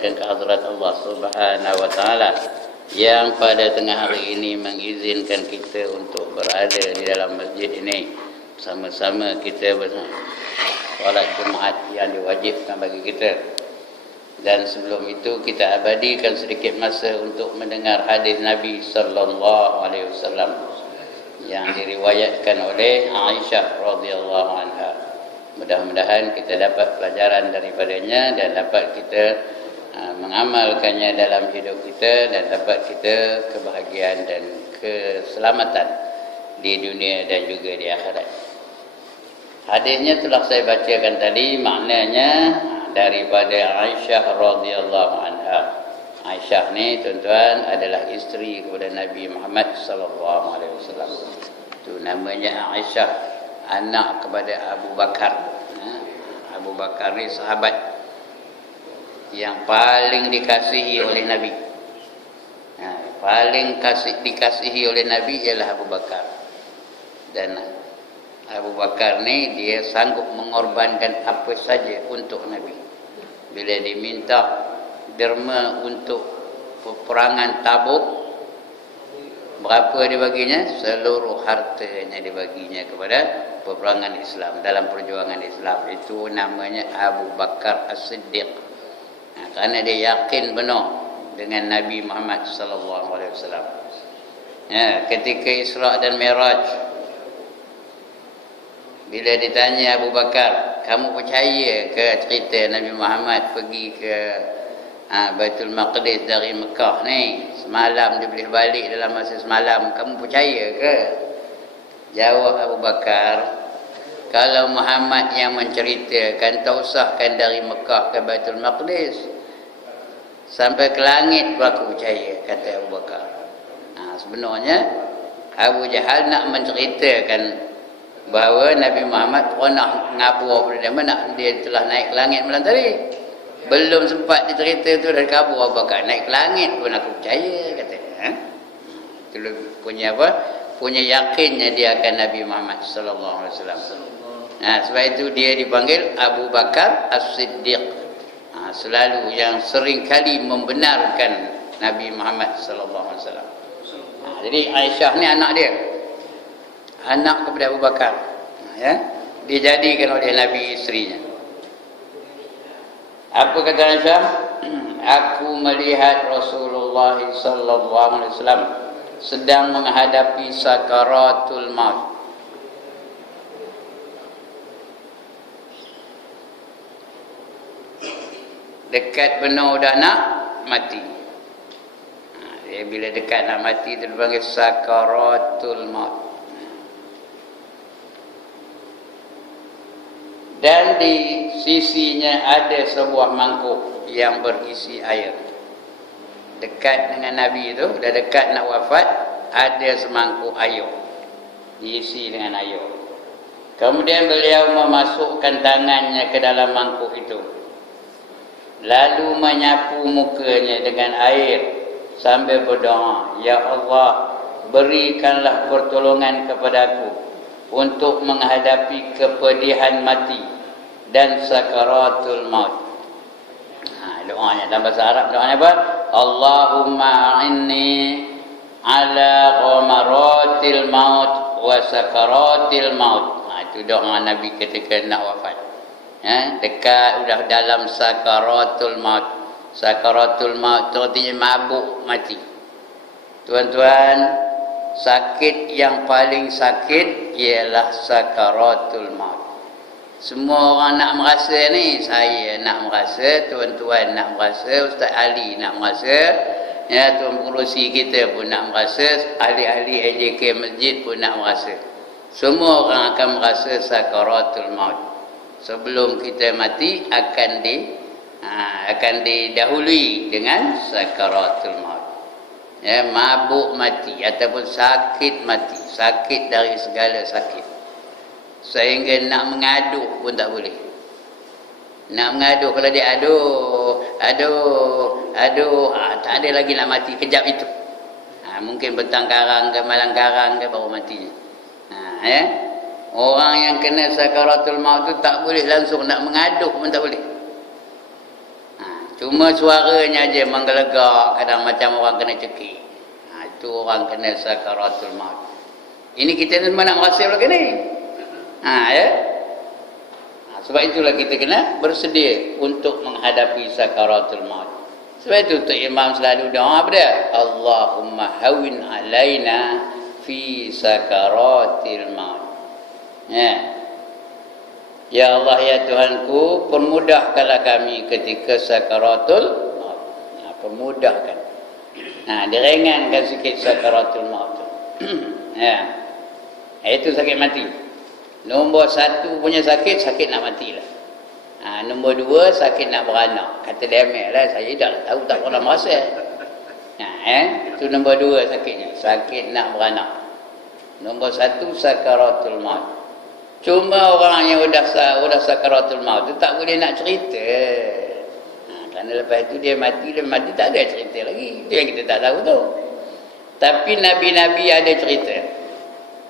ke hadrat Allah Subhanahu wa taala yang pada tengah hari ini mengizinkan kita untuk berada di dalam masjid ini sama-sama kita solat Jumaat yang diwajibkan bagi kita. Dan sebelum itu kita abadikan sedikit masa untuk mendengar hadis Nabi sallallahu alaihi wasallam yang diriwayatkan oleh Aisyah radhiyallahu anha. Mudah-mudahan kita dapat pelajaran daripadanya dan dapat kita mengamalkannya dalam hidup kita dan dapat kita kebahagiaan dan keselamatan di dunia dan juga di akhirat. Hadisnya telah saya bacakan tadi, maknanya daripada Aisyah radhiyallahu anha. Aisyah ni tuan-tuan adalah isteri kepada Nabi Muhammad sallallahu alaihi wasallam. Itu namanya Aisyah, anak kepada Abu Bakar. Abu Bakar ni sahabat yang paling dikasihi oleh Nabi. Paling dikasihi oleh Nabi ialah Abu Bakar. Dan Abu Bakar ni dia sanggup mengorbankan apa saja untuk Nabi. Bila diminta derma untuk peperangan Tabuk, berapa dibaginya? Seluruh hartanya dibaginya kepada peperangan Islam, dalam perjuangan Islam. Itu namanya Abu Bakar As-Siddiq. Kerana dia yakin benar dengan Nabi Muhammad sallallahu alaihi wasallam. Ketika Isra dan Mi'raj, bila ditanya Abu Bakar, kamu percaya ke cerita Nabi Muhammad pergi ke Baitul Maqdis dari Mekah ni, semalam dia boleh balik dalam masa semalam, kamu percaya ke? Jawab Abu Bakar, kalau Muhammad yang menceritakan, tak usahkan dari Mekah ke Baitul Maqdis, sampai ke langit pun aku percaya, kata Abu Bakar. Sebenarnya Abu Jahal nak menceritakan bahawa Nabi Muhammad pernah ngabur pada mana dia telah naik ke langit malam tadi. Belum sempat dicerita tu dah kabur Abu Bakar, naik ke langit pun aku percaya, kata. Itu punya apa? Punya yakinnya dia akan Nabi Muhammad sallallahu alaihi wasallam. Sebab itu dia dipanggil Abu Bakar As-Siddiq. Selalu yang sering kali membenarkan Nabi Muhammad sallallahu alaihi wasallam. Jadi Aisyah ni anak dia, anak kepada Abu Bakar, dijadikan oleh Nabi isterinya. Apa kata Aisyah? Aku melihat Rasulullah sallallahu alaihi wasallam sedang menghadapi sakaratul maut. Dekat benar dah nak mati. Bila dekat nak mati itu dipanggil sakaratul maut. Dan di sisinya ada sebuah mangkuk yang berisi air. Dekat dengan Nabi itu, dah dekat nak wafat, ada semangkuk air, diisi dengan air. Kemudian beliau memasukkan tangannya ke dalam mangkuk itu, lalu menyapu mukanya dengan air sambil berdoa, Ya Allah, berikanlah pertolongan kepadaku untuk menghadapi kepedihan mati dan sakaratul maut. Doanya dalam bahasa Arab, doanya apa? Allahumma a'inni ala ghamaratil maut wa sakaratil maut. Itu doa Nabi ketika nak wafat. Dekat udah dalam sakaratul maut. Sakaratul maut itu artinya mabuk mati. Tuan-tuan, sakit yang paling sakit ialah sakaratul maut. Semua orang nak merasa ni, saya nak merasa, tuan-tuan nak merasa, Ustaz Ali nak merasa, tuan pengurusi kita pun nak merasa, ahli-ahli AJK masjid pun nak merasa. Semua orang akan merasa sakaratul maut. Sebelum kita mati akan didahului dengan sakaratul maut. Mabuk mati ataupun sakit mati, sakit dari segala sakit. Sehingga nak mengaduh pun tak boleh. Nak mengaduh, kalau dia aduh, tak ada lagi nak mati kejap itu. Mungkin petang karang ke malam karang ke baru matinya. Orang yang kena sakaratul maut tu tak boleh langsung nak mengaduh pun tak boleh. Cuma suaranya aja menggelegak, kadang macam orang kena cekik. Itu orang kena sakaratul maut. Ini kita ni mana merasa lagi ni? Ya. Sebab itulah kita kena bersedia untuk menghadapi sakaratul maut. Sebab itu Tok Imam selalu doa apa dia? Allahumma hawin alaina fi sakaratil maut. Ya Allah ya Tuhanku, permudahkanlah kami ketika sakaratul maut. Permudahkan. Diringankan sikit sakaratul maut. Itu sakit mati. Nombor 1 punya sakit nak matilah. Nombor 2 sakit nak beranak. Kata demek lah, saya dah tahu tak pernah merasa. Itu nombor 2 sakitnya, sakit nak beranak. Nombor 1 sakaratul maut. Cuma orang yang udah sakaratul maut tu tak boleh nak cerita. Kerana lepas itu dia mati tak ada cerita lagi. Itu yang kita tak tahu tu. Tapi Nabi-Nabi ada cerita.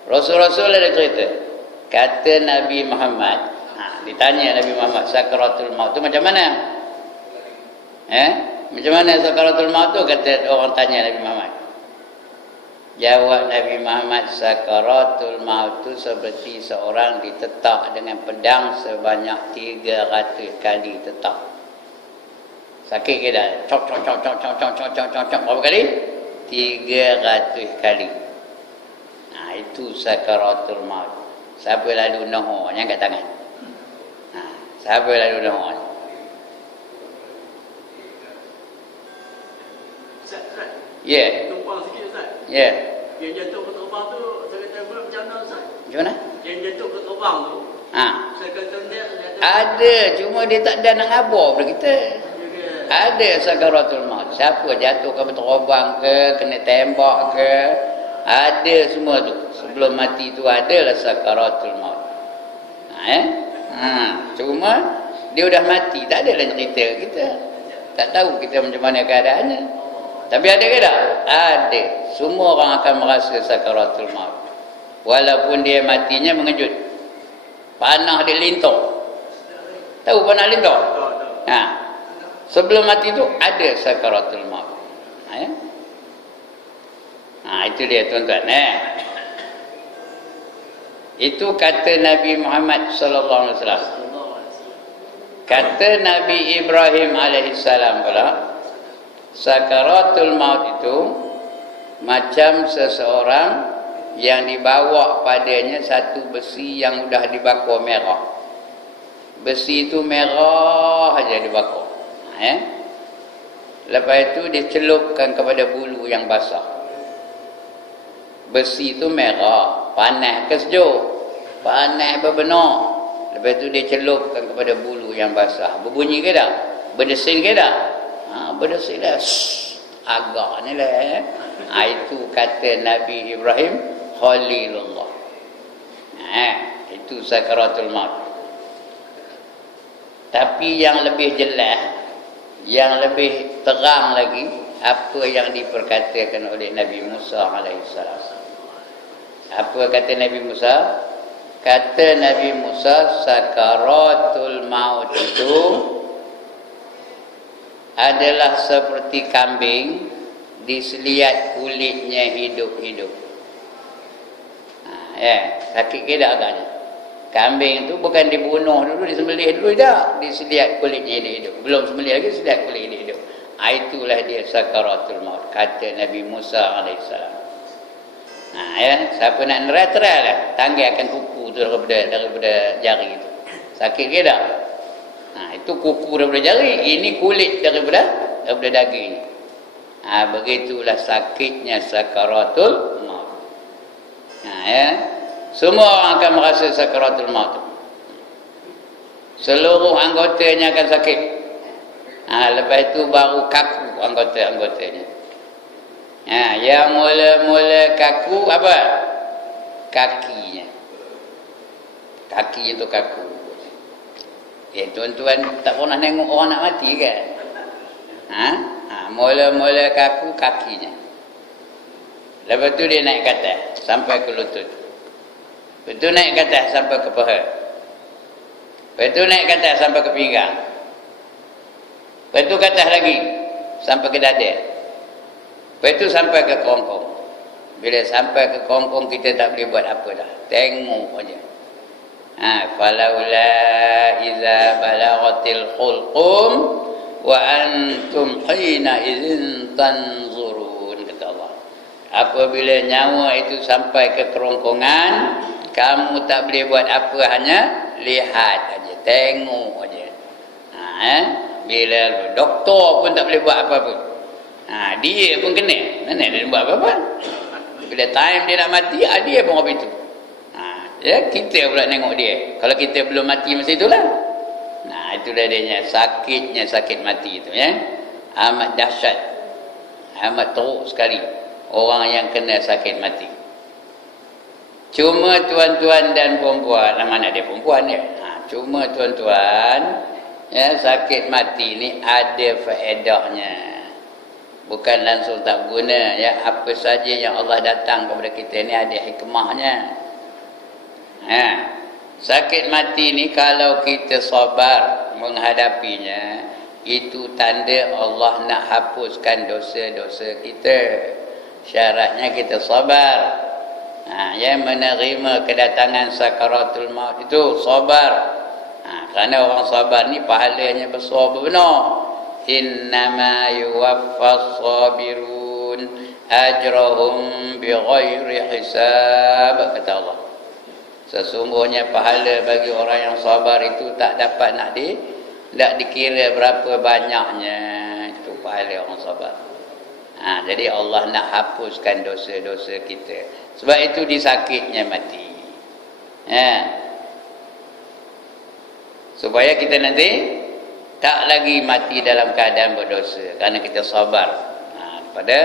Rasul-Rasul ada cerita. Kata Nabi Muhammad, ditanya Nabi Muhammad, sakaratul maut tu macam mana? Macam mana sakaratul maut tu? Kata orang tanya Nabi Muhammad. Jawab Nabi Muhammad, sakaratul maut tu seperti seorang ditetak dengan pedang sebanyak 300 kali tetak. Sakit ke dah? Cok. Berapa kali? 300 kali. Itu sakaratul maut. Siapa lalu noho, angkat tangan. Siapa lalu noho? Ya. Tumpang sikit Ustaz. Ya. Yang jatuh ke terbang tu, saya kata macam mana Ustaz? Macam mana? Yang jatuh ke terbang tu, saya kata dia ada, cuma dia tak ada nak ngabar pada kita. Ada sakaratul maut. Siapa jatuh ke terbang ke, kena tembak ke, ada semua tu. Sebelum mati tu adalah sakaratul maut. Cuma dia dah mati, tak ada lah cerita kita. Tak tahu kita macam mana keadaannya. Tapi ada ke tak? Ada. Semua orang akan merasa sakaratul maut. Walaupun dia matinya mengejut. Panah dia lintar. Tahu panah lintar? Sebelum mati tu ada sakaratul maut. Itu dia tuan-tuan. Itu kata Nabi Muhammad sallallahu alaihi wasallam. Kata Nabi Ibrahim alaihissalam pula, sakaratul maut itu macam seseorang yang dibawa padanya satu besi yang sudah dibakar merah. Besi itu merah saja dibakar. Lepas itu dicelupkan kepada bulu yang basah. Besi itu merah, panas ke sejuk? Panas benar. Lepas itu dicelupkan kepada bulu yang basah. Berbunyi ke tak? Berdesin ke tak? Berdesin dah. Agak ni lah. Itu kata Nabi Ibrahim Khalilullah. Itu sakaratul maut. Tapi yang lebih jelas, yang lebih terang lagi, apa yang diperkatakan oleh Nabi Musa alaihissalam. Apa kata Nabi Musa? Kata Nabi Musa, sakaratul maut itu adalah seperti kambing diseliat kulitnya hidup-hidup. Sakit ke tak agaknya? Kambing itu bukan dibunuh dulu, disembelih dulu tak? Diseliat kulitnya hidup-hidup. Belum sembelih lagi, seliat kulit hidup-hidup. Itulah dia sakaratul maut, kata Nabi Musa alaihissalam. Siapa nak nerai lah, tanggalkan kuku tu daripada jari itu. Sakit ke tak? Itu kuku daripada jari, ini kulit daripada daging. Begitulah sakitnya sakaratul maut. Semua orang akan merasa sakaratul maut. Seluruh anggotanya akan sakit. Lepas itu baru kaku anggota-anggotanya. Yang mula-mula kaku apa? Kakinya. Kaki itu kaku. Tuan-tuan tak pernah tengok orang nak mati kan? Mula-mula kaku kakinya. Lepas tu dia naik ke atas sampai ke lutut. Lepas tu naik ke atas sampai ke paha. Lepas tu naik ke atas sampai ke pinggang. Lepas tu ke atas lagi sampai ke dada. Lepas tu sampai ke kerongkong. Bila sampai ke kerongkong kita tak boleh buat apa dah. Tengok aja. Falaula iza balaghatil hulqum wa antum hina idzin tanzurun, kata Allah. Apabila nyawa itu sampai ke kerongkongan, kamu tak boleh buat apa, hanya lihat aja, tengok aja. Bila doktor pun tak boleh buat apa-apa. Dia pun kena. Mana dia buat apa-apa? Bila time dia nak mati, dia pun habis tu. Ya, kita pula tengok dia. Kalau kita belum mati masa itulah. Itulah dia sakitnya sakit mati itu, ya. Amat dahsyat. Amat teruk sekali orang yang kena sakit mati. Cuma tuan-tuan dan perempuan, mana dia perempuan dia? Cuma tuan-tuan, ya, sakit mati ni ada faedahnya. Bukan langsung tak guna, ya. Apa saja yang Allah datang kepada kita ni ada hikmahnya. Sakit mati ni kalau kita sabar menghadapinya, itu tanda Allah nak hapuskan dosa-dosa kita. Syaratnya kita sabar. Yang menerima kedatangan sakaratul maut itu sabar. Kerana orang sabar ni pahalanya besar benar. Innama yuwaffas sabirun ajrahum bighairi hisab, kata Allah. Sesungguhnya pahala bagi orang yang sabar itu tak dapat nak dikira berapa banyaknya. Itu pahala orang sabar. Jadi Allah nak hapuskan dosa-dosa kita. Sebab itu disakitnya mati. Supaya kita nanti tak lagi mati dalam keadaan berdosa, kerana kita sabar pada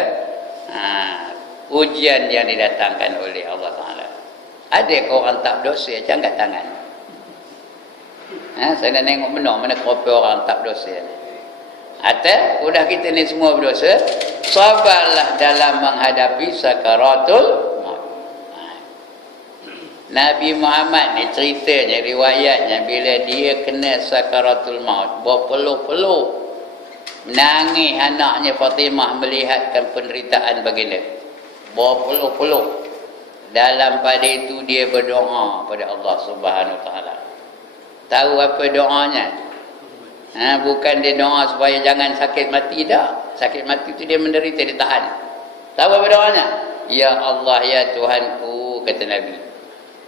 ujian yang didatangkan oleh Allah Ta'ala. Ada orang tak berdosa, angkat tangan. Saya nak tengok benar mana kopi orang tak berdosa ni. Atau udah kita ni semua berdosa, sabarlah dalam menghadapi sakaratul maut. Nabi Muhammad ni ceritanya, riwayatnya, bila dia kena sakaratul maut, berpeluh-peluh menangis anaknya Fatimah melihatkan penderitaan baginda. Berpeluh-peluh. Dalam pada itu dia berdoa pada Allah Subhanahu Wa Taala. Tahu apa doanya? Bukan dia doa supaya jangan sakit mati dah. Sakit mati itu dia menderita, dia tahan. Tahu apa doanya? Ya Allah, ya Tuhanku, kata Nabi,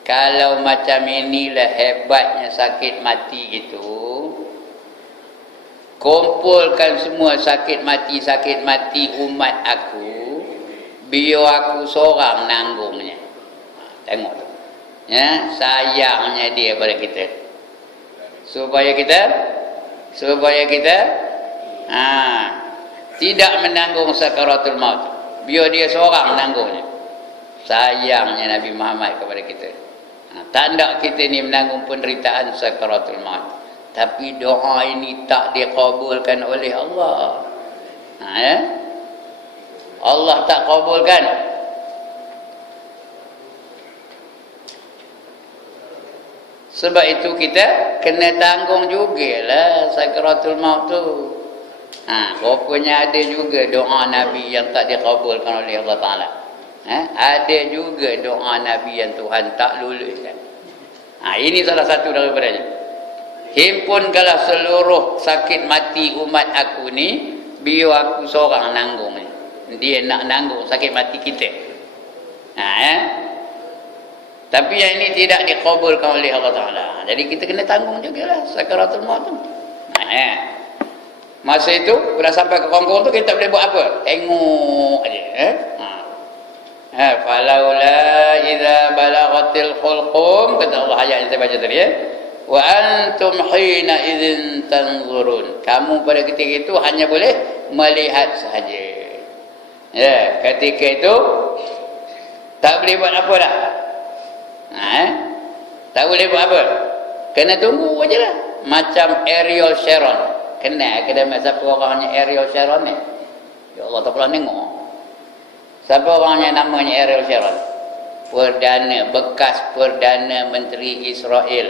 kalau macam inilah hebatnya sakit mati itu, kumpulkan semua sakit mati umat aku, biar aku seorang nanggungnya. Tengok tu, ya, sayangnya dia pada kita, supaya kita tidak menanggung sakaratul maut, biar dia seorang menanggungnya. Sayangnya Nabi Muhammad kepada kita. Tanda kita ni menanggung penderitaan sakaratul maut, tapi doa ini tak dikabulkan oleh Allah. Ya? Allah tak kabulkan. Sebab itu kita kena tanggung jugalah sakaratul maut tu. Rupanya ada juga doa Nabi yang tak dikabulkan oleh Allah Ta'ala. Ada juga doa Nabi yang Tuhan tak luluskan. Ini salah satu daripadanya. Himpunkanlah seluruh sakit mati umat aku ni, biar aku seorang nanggung ni. Dia nak nanggung sakit mati kita. Tapi yang ini tidak dikabulkan oleh Allah Ta'ala. Jadi kita kena tanggung jugalah sakaratul maut tu. Masa itu, bila sampai ke kerongkong tu, kita tak boleh buat apa? Tengok aja. Falaula idza balaghatil hulqum, kata Allah ayat yang saya baca tadi, wa antum hina idzin tanzurun. Kamu pada ketika itu hanya boleh melihat sahaja. Ya, ketika itu tak boleh buat apa dah. Tak boleh buat apa, kena tunggu aje lah. Macam Ariel Sharon, kenal ke dia siapa orangnya Ariel Sharon ni? Ya Allah, tak pernah tengok siapa orangnya namanya Ariel Sharon. Bekas Perdana Menteri Israel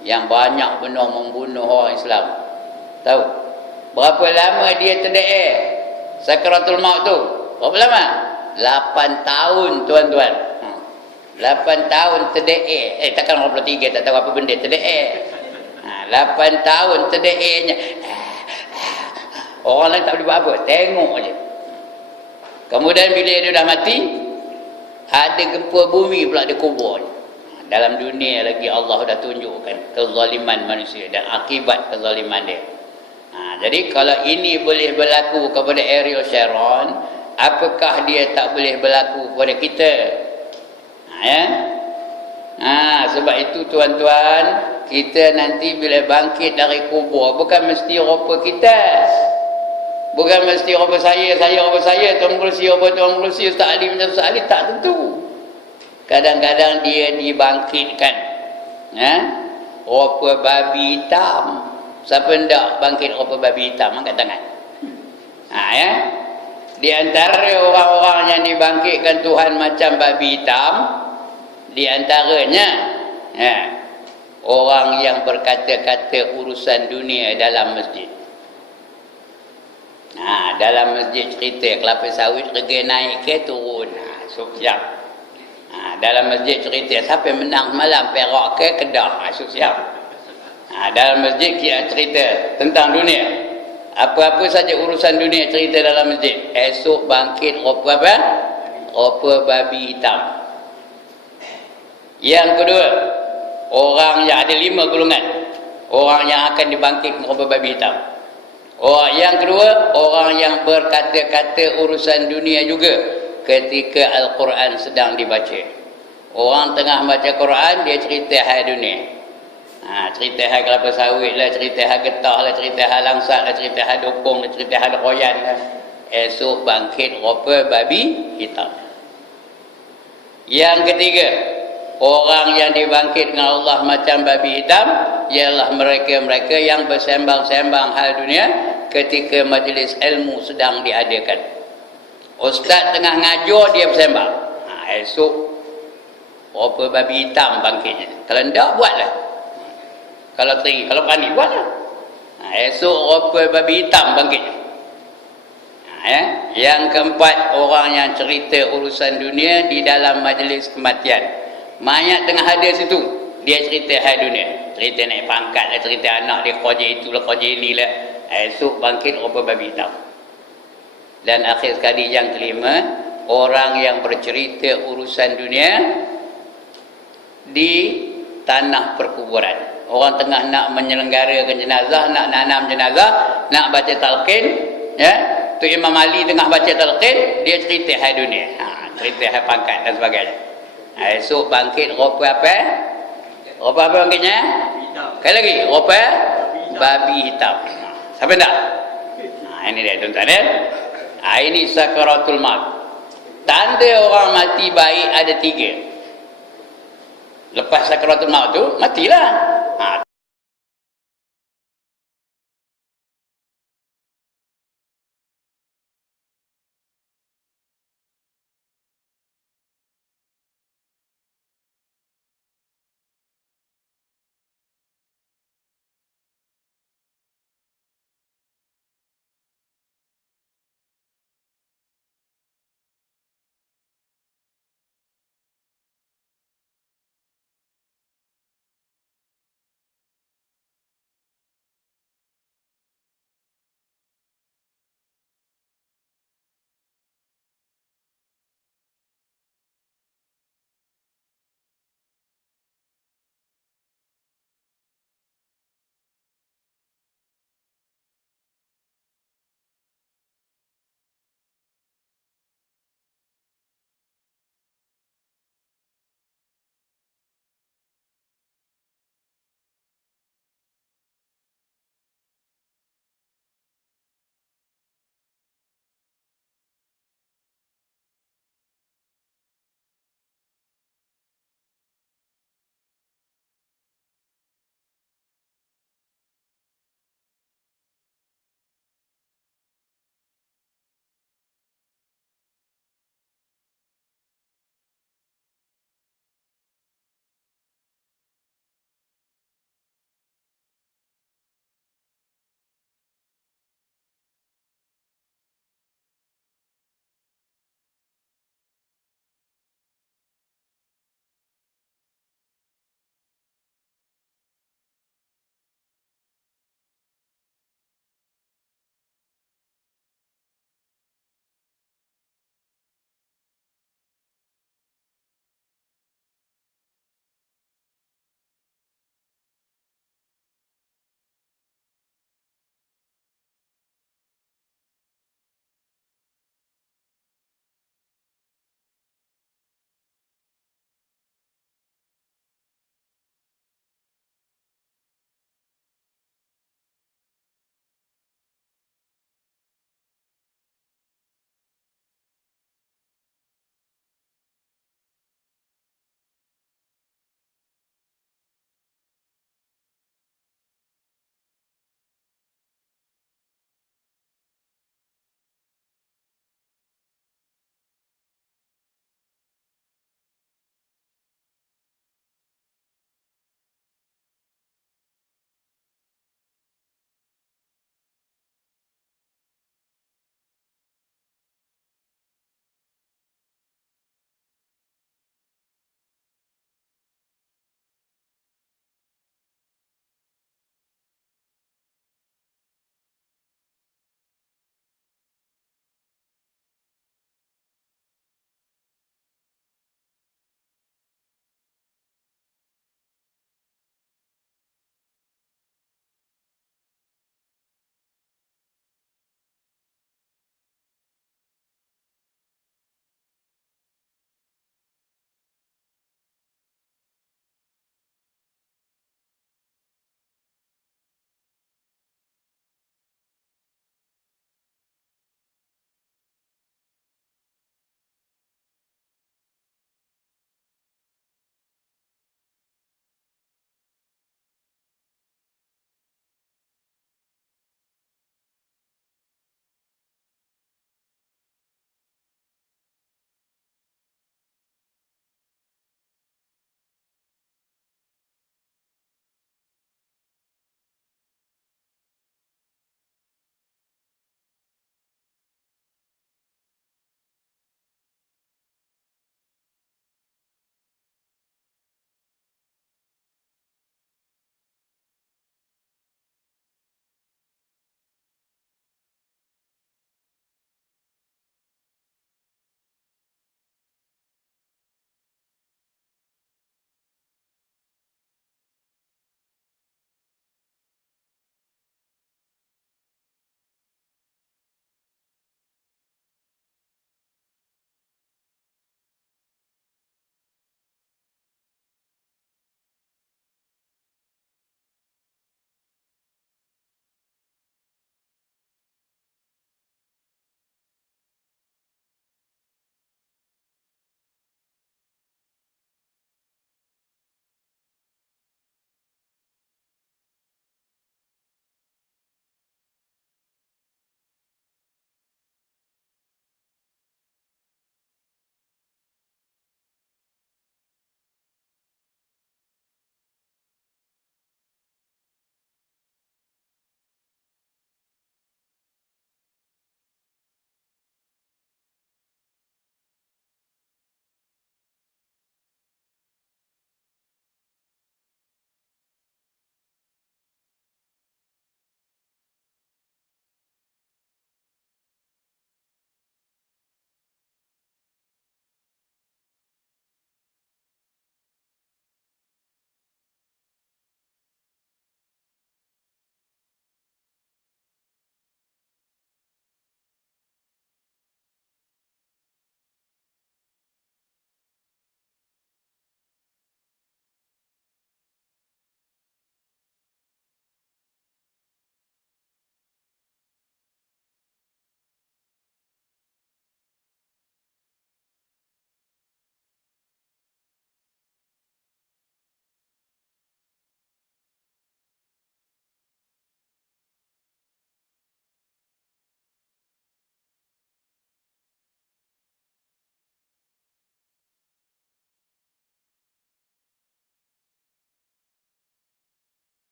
yang banyak benar membunuh orang Islam. Tahu? Berapa lama dia terdeek sakaratul maut tu? Berapa lama? 8 tahun tuan-tuan. 8 tahun terdeek. Takkan 23 tak tahu apa benda terdeek. 8 tahun terdeeknya. Orang lain tak boleh buat apa, tengok aje. Kemudian bila dia dah mati, ada gempa bumi pula dia kubur. Dalam dunia lagi Allah dah tunjukkan kezaliman manusia dan akibat kezaliman dia. Jadi kalau ini boleh berlaku kepada Ariel Sharon, apakah dia tak boleh berlaku kepada kita? Sebab itu tuan-tuan, kita nanti bila bangkit dari kubur, bukan mesti rupa kita, bukan mesti rupa saya rupa saya, Tuan Kerusi rupa Tuan Kerusi, Ustaz Ali macam Ustaz Ali, tak tentu. Kadang-kadang dia dibangkitkan rupa babi hitam. Siapa hendak bangkit rupa babi hitam? Angkat tangan. Di antara orang-orang yang dibangkitkan Tuhan macam babi hitam, di antaranya orang yang berkata-kata urusan dunia dalam masjid. Dalam masjid cerita kelapa sawit harga naik ke turun. Siap. Dalam masjid cerita siapa yang menang malam Perak ke Kedah. Siap. Dalam masjid cerita tentang dunia. Apa-apa saja urusan dunia cerita dalam masjid. Esok bangkit rupa apa? Rupa babi hitam. Yang kedua, orang yang ada 5 golongan. Orang yang akan dibangkit rupa babi hitam. Yang kedua, orang yang berkata-kata urusan dunia juga ketika Al-Quran sedang dibaca. Orang tengah baca Quran, dia cerita hal dunia. Cerita hal kelapa sawit lah, cerita hal getah lah, cerita hal langsat lah, cerita hal dukung lah, cerita hal royan lah. Esok bangkit rupa babi hitam. Yang ketiga, orang yang dibangkit dengan Allah macam babi hitam ialah mereka-mereka yang bersembang-sembang hal dunia ketika majlis ilmu sedang diadakan. Ustaz tengah ngajar, dia bersembang. Esok rupa babi hitam bangkitnya. Kalau tidak, buatlah. Kalau tinggi, kalau berani, buatlah. Esok rupa babi hitam bangkitnya. Yang keempat, orang yang cerita urusan dunia di dalam majlis kematian. Mayat tengah ada situ, dia cerita hal dunia. Cerita naik pangkat lah, cerita anak dia kerja itulah, kerja inilah. Esok bangkit rupa babi hitam. Dan akhir sekali yang kelima, orang yang bercerita urusan dunia di tanah perkuburan. Orang tengah nak menyelenggarakan jenazah, nak nanam jenazah, nak baca talqin, tu Imam Ali tengah baca talqin, dia cerita hal dunia. Cerita hal pangkat dan sebagainya. Esok bangkit rupa apa? Rupa apa bangkitnya? Sekali lagi, rupa babi hitam. Sampai tak? Ini dia tuan-tuan ya. Ini sakaratul maut. Tanda orang mati baik ada 3. Lepas sakaratul maut tu, matilah.